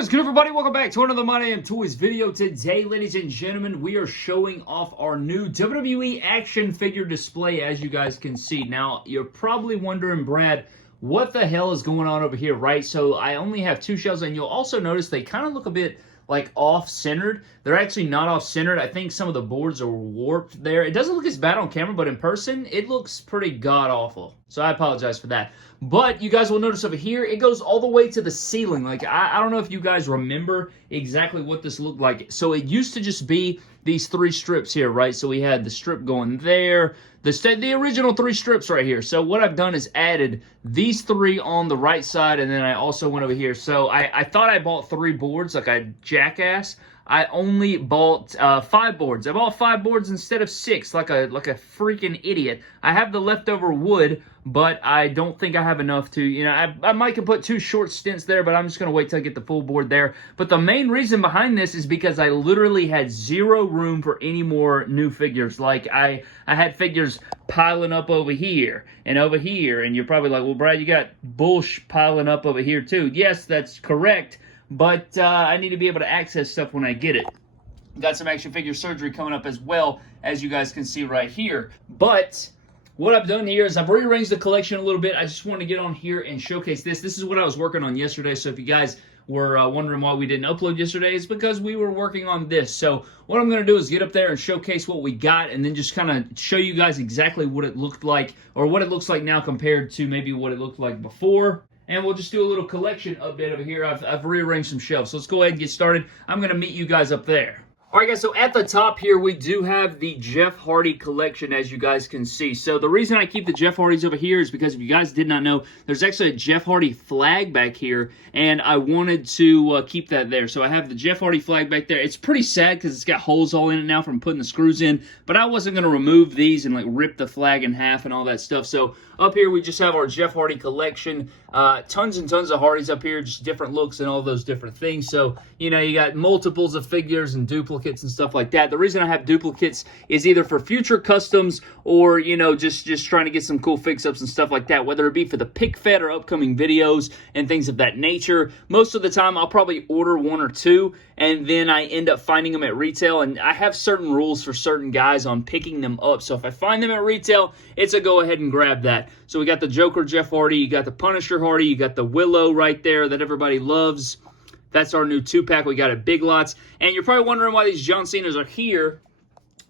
What is good, everybody? Welcome back to another My Damn Toys video. Today, ladies and gentlemen, we are showing off our new WWE action figure display, as you guys can see. Now, you're probably wondering, Brad, what the hell is going on over here, right? So I only have two shelves, and you'll also notice they kind of look a bit like off-centered. They're actually not off-centered. I think some of the boards are warped there. It doesn't look as bad on camera, but in person, it looks pretty god-awful. So I apologize for that. But you guys will notice over here, it goes all the way to the ceiling. Like, I don't know if you guys remember exactly what this looked like. So it used to just be these three strips here, right? So we had the strip going there, the original three strips right here. So what I've done is added these three on the right side, and then I also went over here. So I thought I bought 3 boards like a jackass. I only bought 5 boards. I bought 5 boards instead of 6, like a freaking idiot. I have the leftover wood, but I don't think I have enough to, you know, I might can put 2 short stints there, but I'm just going to wait till I get the full board there. But the main reason behind this is because I literally had 0 room for any more new figures. Like, I had figures piling up over here, and you're probably like, well, Brad, you got bullsh piling up over here too. Yes, that's correct. But I need to be able to access stuff when I get it. Got some action figure surgery coming up as well, as you guys can see right here. But what I've done here is I've rearranged the collection a little bit. I just want to get on here and showcase this. This is what I was working on yesterday. So if you guys were wondering why we didn't upload yesterday, it's because we were working on this. So what I'm going to do is get up there and showcase what we got, and then just kind of show you guys exactly what it looked like, or what it looks like now compared to maybe what it looked like before. And we'll just do a little collection update over here. I've rearranged some shelves. So let's go ahead and get started. I'm going to meet you guys up there. All right, guys, so at the top here, we do have the Jeff Hardy collection, as you guys can see. So the reason I keep the Jeff Hardys over here is because if you guys did not know, there's actually a Jeff Hardy flag back here, and I wanted to keep that there. So I have the Jeff Hardy flag back there. It's pretty sad because it's got holes all in it now from putting the screws in, but I wasn't going to remove these and like rip the flag in half and all that stuff. So up here, we just have our Jeff Hardy collection. Tons and tons of Hardys up here, just different looks and all those different things. So, you know, you got multiples of figures and duplicates and stuff like that. The reason I have duplicates is either for future customs or, you know, just trying to get some cool fix-ups and stuff like that, whether it be for the pick fed or upcoming videos and things of that nature. Most of the time, I'll probably order 1 or 2, and then I end up finding them at retail, and I have certain rules for certain guys on picking them up. So if I find them at retail, it's a go ahead and grab that. So we got the Joker Jeff Hardy, you got the Punisher Hardy, you got the Willow right there that everybody loves. That's our new 2-pack we got at Big Lots. And you're probably wondering why these John Cenas are here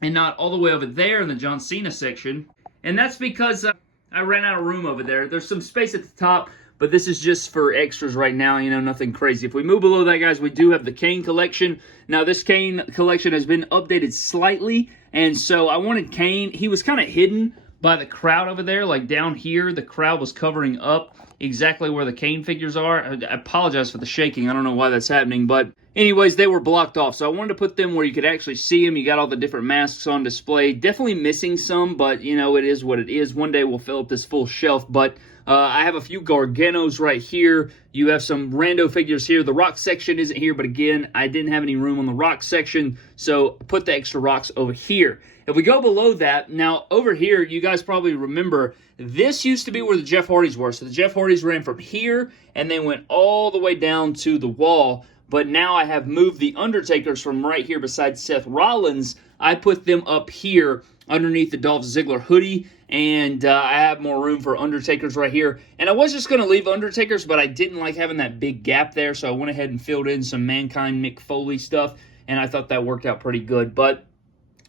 and not all the way over there in the John Cena section. And that's because I ran out of room over there. There's some space at the top, but this is just for extras right now, you know, nothing crazy. If we move below that, guys, we do have the Kane collection. Now, this Kane collection has been updated slightly, and so I wanted Kane. He was kind of hidden by the crowd over there, like down here. The crowd was covering up exactly where the Kane figures are. I apologize for the shaking. I don't know why that's happening, but anyways, they were blocked off. So I wanted to put them where you could actually see them. You got all the different masks on display. Definitely missing some, but, you know, it is what it is. One day we'll fill up this full shelf, but I have a few Garganos right here. You have some rando figures here. The Rock section isn't here, but again, I didn't have any room on the Rock section, so put the extra Rocks over here. If we go below that, now over here, you guys probably remember, this used to be where the Jeff Hardys were. So the Jeff Hardys ran from here, and they went all the way down to the wall. But now I have moved the Undertakers from right here beside Seth Rollins. I put them up here underneath the Dolph Ziggler hoodie, and I have more room for Undertakers right here. And I was just going to leave Undertakers, but I didn't like having that big gap there, so I went ahead and filled in some Mankind Mick Foley stuff, and I thought that worked out pretty good. But,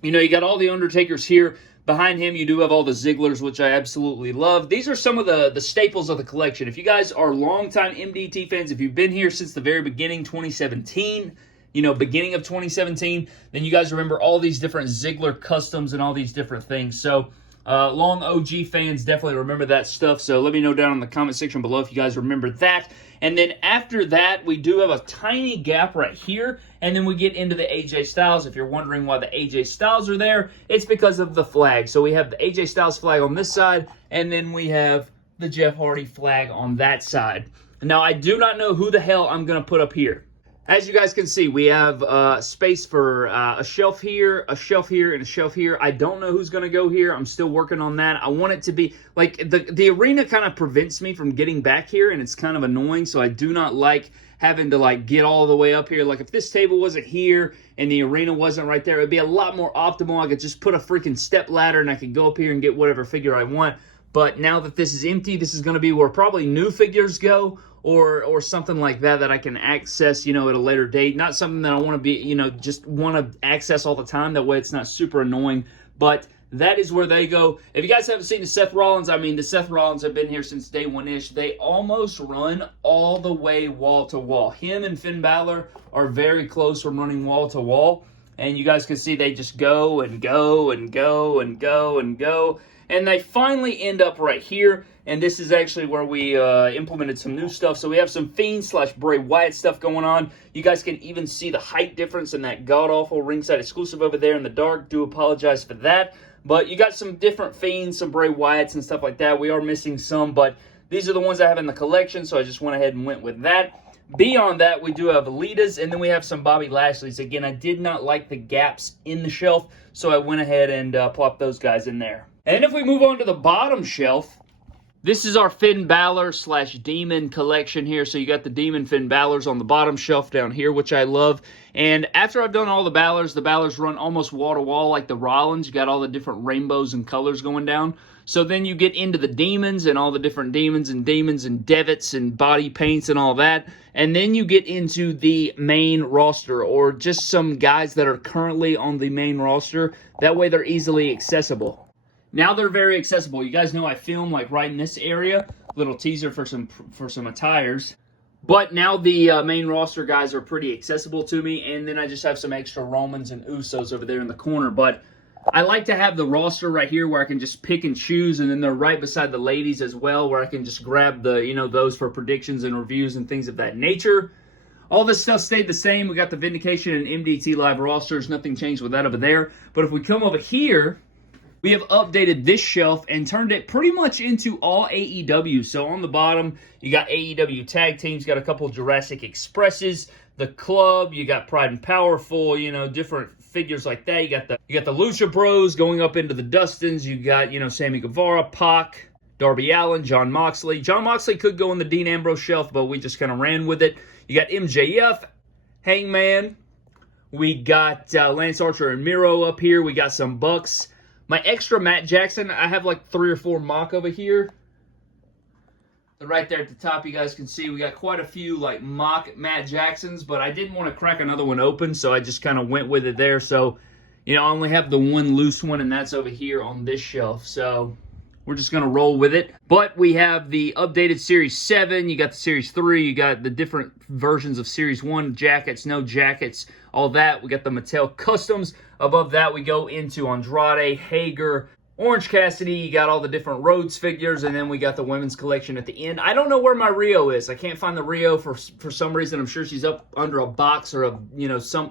you know, you got all the Undertakers here. Behind him, you do have all the Zigglers, which I absolutely love. These are some of the staples of the collection. If you guys are longtime MDT fans, if you've been here since the very beginning, 2017, you know, beginning of 2017, then you guys remember all these different Ziggler customs and all these different things. So, long OG fans definitely remember that stuff. So let me know down in the comment section below if you guys remember that. And then after that, we do have a tiny gap right here. And then we get into the AJ Styles. If you're wondering why the AJ Styles are there, it's because of the flag. So we have the AJ Styles flag on this side, and then we have the Jeff Hardy flag on that side. Now, I do not know who the hell I'm going to put up here. As you guys can see, we have space for a shelf here, and a shelf here. I don't know who's going to go here. I'm still working on that. I want it to be, like, the arena kind of prevents me from getting back here, and it's kind of annoying, so I do not like having to like get all the way up here. Like if this table wasn't here and the arena wasn't right there, it'd be a lot more optimal. I could just put a freaking step ladder and I could go up here and get whatever figure I want. But now that this is empty, this is going to be where probably new figures go, or something like that I can access, you know, at a later date. Not something that I want to be, you know, just want to access all the time. That way it's not super annoying. But that is where they go. If you guys haven't seen the Seth Rollins, I mean, the Seth Rollins have been here since day one-ish. They almost run all the way wall to wall. Him and Finn Balor are very close from running wall to wall. And you guys can see they just go and go and go and go and go. And they finally end up right here. And this is actually where we implemented some new stuff. So we have some Fiend/Bray Wyatt stuff going on. You guys can even see the height difference in that god-awful ringside exclusive over there in the dark. Do apologize for that. But you got some different Fiends, some Bray Wyatts and stuff like that. We are missing some, but these are the ones I have in the collection. So I just went ahead and went with that. Beyond that, we do have Alitas, and then we have some Bobby Lashley's. Again, I did not like the gaps in the shelf, so I went ahead and plopped those guys in there. And if we move on to the bottom shelf, this is our Finn Balor/Demon collection here. So you got the Demon Finn Balors on the bottom shelf down here, which I love. And after I've done all the Balors run almost wall to wall like the Rollins. You got all the different rainbows and colors going down. So then you get into the Demons and all the different Demons and Devots and body paints and all that. And then you get into the main roster, or just some guys that are currently on the main roster. That way they're easily accessible. Now they're very accessible. You guys know I film like right in this area. Little teaser for some attires. But now the main roster guys are pretty accessible to me. And then I just have some extra Romans and Usos over there in the corner. But I like to have the roster right here where I can just pick and choose. And then they're right beside the ladies as well, where I can just grab the, you know, those for predictions and reviews and things of that nature. All this stuff stayed the same. We got the Vindication and MDT Live rosters. Nothing changed with that over there. But if we come over here, we have updated this shelf and turned it pretty much into all AEW. So on the bottom, you got AEW tag teams, got a couple of Jurassic Expresses, the Club, you got Pride and Powerful, you know, different figures like that. You got the Lucha Bros going up into the Dustins. You got, you know, Sammy Guevara, Pac, Darby Allin, Jon Moxley. Jon Moxley could go on the Dean Ambrose shelf, but we just kind of ran with it. You got MJF, Hangman. We got Lance Archer and Miro up here. We got some Bucks. My extra Matt Jackson, I have like 3 or 4 mock over here. Right there at the top, you guys can see we got quite a few like mock Matt Jacksons, but I didn't want to crack another one open, so I just kind of went with it there. So, you know, I only have the one loose one, and that's over here on this shelf. So we're just going to roll with it. But we have the updated Series 7. You got the Series 3. You got the different versions of Series 1. Jackets, no jackets, all that. We got the Mattel Customs. Above that, we go into Andrade, Hager, Orange Cassidy. You got all the different Rhodes figures. And then we got the women's collection at the end. I don't know where my Rio is. I can't find the Rio for some reason. I'm sure she's up under a box or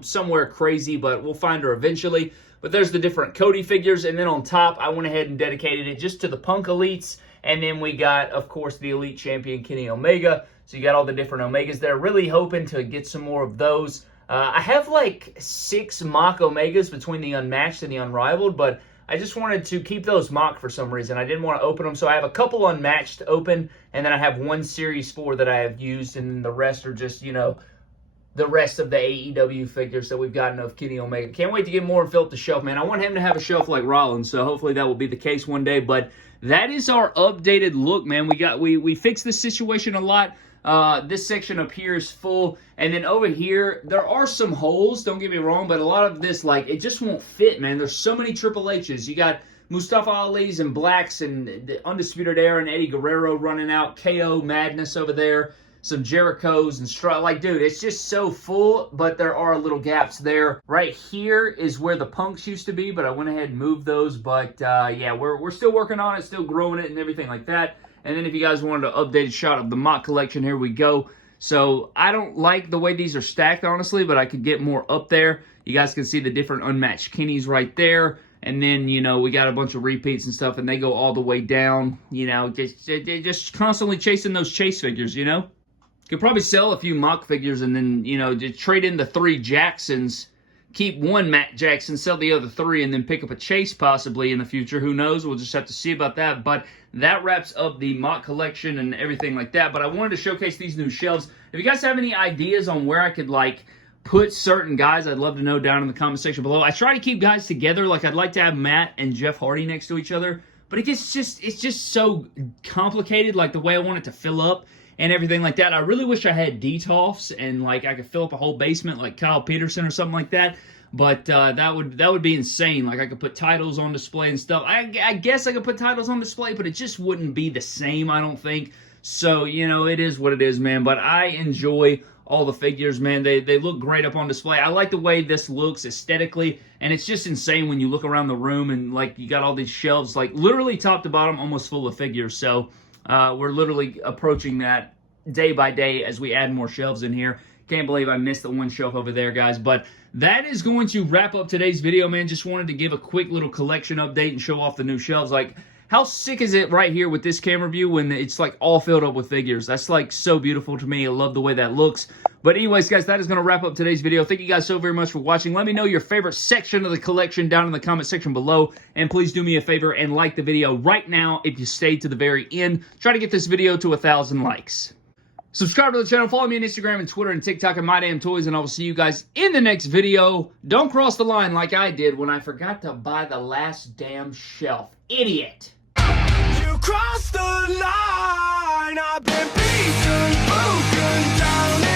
somewhere crazy, but we'll find her eventually. But there's the different Cody figures. And then on top, I went ahead and dedicated it just to the Punk Elites. And then we got, of course, the Elite Champion, Kenny Omega. So you got all the different Omegas there. Really hoping to get some more of those. I have like 6 mock Omegas between the Unmatched and the Unrivaled, but I just wanted to keep those mock for some reason. I didn't want to open them, so I have a couple Unmatched open, and then I have 1 Series 4 that I have used, and then the rest are just, you know, the rest of the AEW figures that we've gotten of Kenny Omega. Can't wait to get more and fill up the shelf, man. I want him to have a shelf like Rollins, so hopefully that will be the case one day. But that is our updated look, man. We fixed this situation a lot. This section up here is full, and then over here there are some holes, don't get me wrong, but a lot of this, like, it just won't fit, man. There's so many Triple H's. You got Mustafa Ali's and Blacks and the Undisputed Era and Eddie Guerrero running out, KO Madness over there, some Jerichos and like, dude, it's just so full, but there are little gaps there. Right here is where the Punks used to be, but I went ahead and moved those. But yeah, we're still working on it, still growing it and everything like that. And then if you guys wanted an updated shot of the mock collection, here we go. So I don't like the way these are stacked, honestly, but I could get more up there. You guys can see the different unmatched Kennys right there. And then, you know, we got a bunch of repeats and stuff, and they go all the way down. You know, just constantly chasing those chase figures, you know. Could probably sell a few mock figures and then, you know, just trade in the 3 Jacksons keep one Matt Jackson, sell the other 3, and then pick up a Chase possibly in the future. Who knows? We'll just have to see about that. But that wraps up the mock collection and everything like that. But I wanted to showcase these new shelves. If you guys have any ideas on where I could, like, put certain guys, I'd love to know down in the comment section below. I try to keep guys together. Like, I'd like to have Matt and Jeff Hardy next to each other. But it's just so complicated, like the way I want it to fill up and everything like that. I really wish I had D-Toffs and like I could fill up a whole basement like Kyle Peterson or something like that. But that would be insane. Like I could put titles on display and stuff. I guess I could put titles on display, but it just wouldn't be the same, I don't think. So, you know, it is what it is, man. But I enjoy all the figures, man. They look great up on display. I like the way this looks aesthetically, and it's just insane when you look around the room and like you got all these shelves, like literally top to bottom, almost full of figures. So we're literally approaching that day by day as we add more shelves in here. Can't believe I missed the one shelf over there, guys. But that is going to wrap up today's video, man. Just wanted to give a quick little collection update and show off the new shelves. Like, how sick is it right here with this camera view when it's like all filled up with figures? That's like so beautiful to me. I love the way that looks. But anyways, guys, that is going to wrap up today's video. Thank you guys so very much for watching. Let me know your favorite section of the collection down in the comment section below. And please do me a favor and like the video right now if you stayed to the very end. Try to get this video to 1,000 likes. Subscribe to the channel. Follow me on Instagram and Twitter and TikTok at MyDamnToys. And I will see you guys in the next video. Don't cross the line like I did when I forgot to buy the last damn shelf. Idiot. You crossed the line, I've been beaten, broken down.